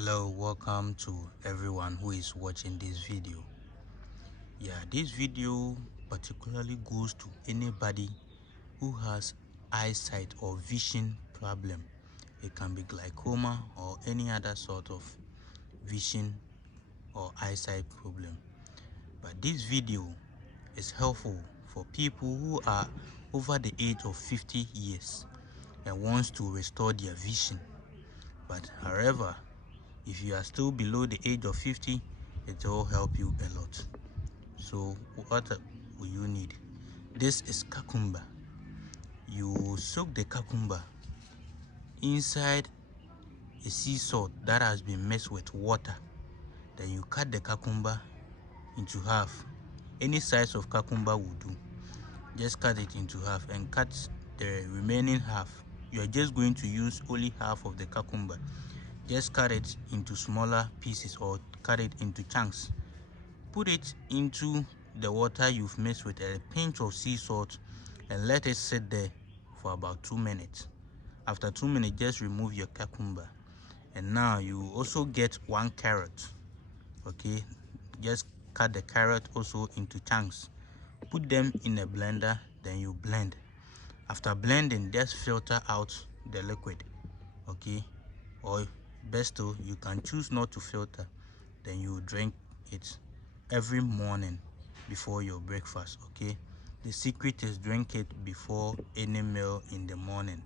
Hello, welcome to everyone who is watching this video. This video particularly goes to anybody who has eyesight or vision problem. It can be glaucoma or any other sort of vision or eyesight problem. But this video is helpful for people who are over the age of 50 years and wants to restore their vision. But however, if you are still below the age of 50, it will help you a lot. So what will you need? This is cucumber. You soak the cucumber inside a sea salt that has been mixed with water. Then you cut the cucumber into half. Any size of cucumber will do. Just cut it into half and cut the remaining half. You are just going to use only half of the cucumber. Just cut it into smaller pieces or cut it into chunks. Put it into the water you've mixed with a pinch of sea salt and let it sit there for about 2 minutes. After 2 minutes, just remove your cucumber. And now you also get 1 carrot. Okay, just cut the carrot also into chunks. Put them in a blender, then you blend. After blending, just filter out the liquid. Okay, or best still, you can choose not to filter, then you drink it every morning before your breakfast. Okay, the secret is drink it before any meal in the morning.